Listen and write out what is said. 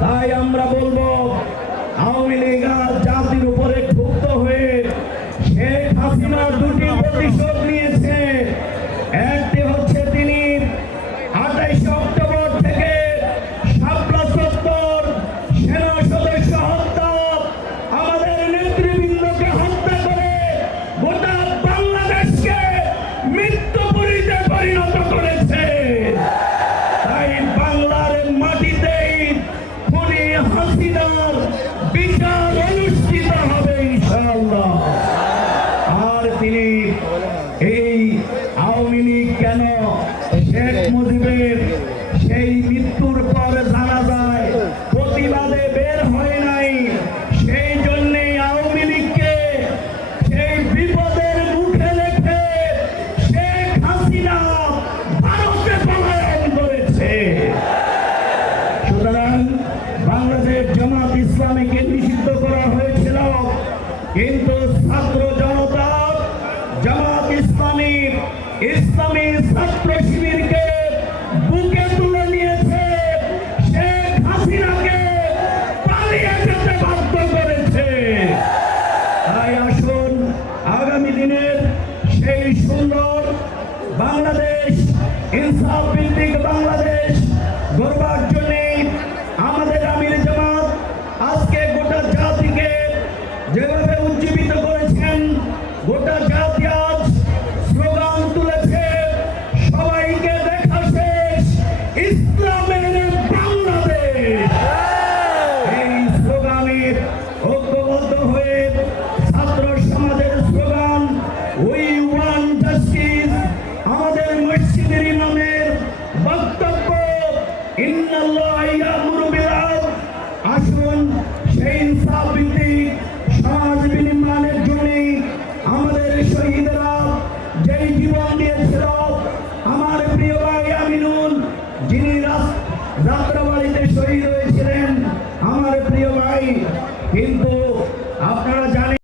তাই আমরা বলব আওয়ামী লীগ জাতির উপরে ক্ষুব্ধ হয়ে খুনিদার বিচার অনুষ্ঠিত হবে আর তিনি এই আওয়ামী লীগ কেন শেখ মুজিবের সেই মৃত্যুর পর জানা যায়, প্রতিবাদের জামাত ইসলামী ছাত্র শিবিরকে বুকে তুলে নিয়েছে। শেখ হাসিনাকে পালিয়ে যেতে বাধ্য করেছে। তাই আসুন, আগামী দিনের সেই সুন্দর বাংলাদেশ, ইনসাফ ভিত্তিক বাংলাদেশ আমাদের মসজিদের ইমামের বক্তব্য আসুন, সেই ইনসাফ ভিত্তিক সমাজ বিনির্মাণের জন্য আমাদের শহীদরা যেই জীবন দিয়েছিল, আমার প্রিয় ভাই আমিনুন যিনি যাত্রাবাড়িতে শহীদ হয়েছিলেন, আমার প্রিয় ভাই কিন্তু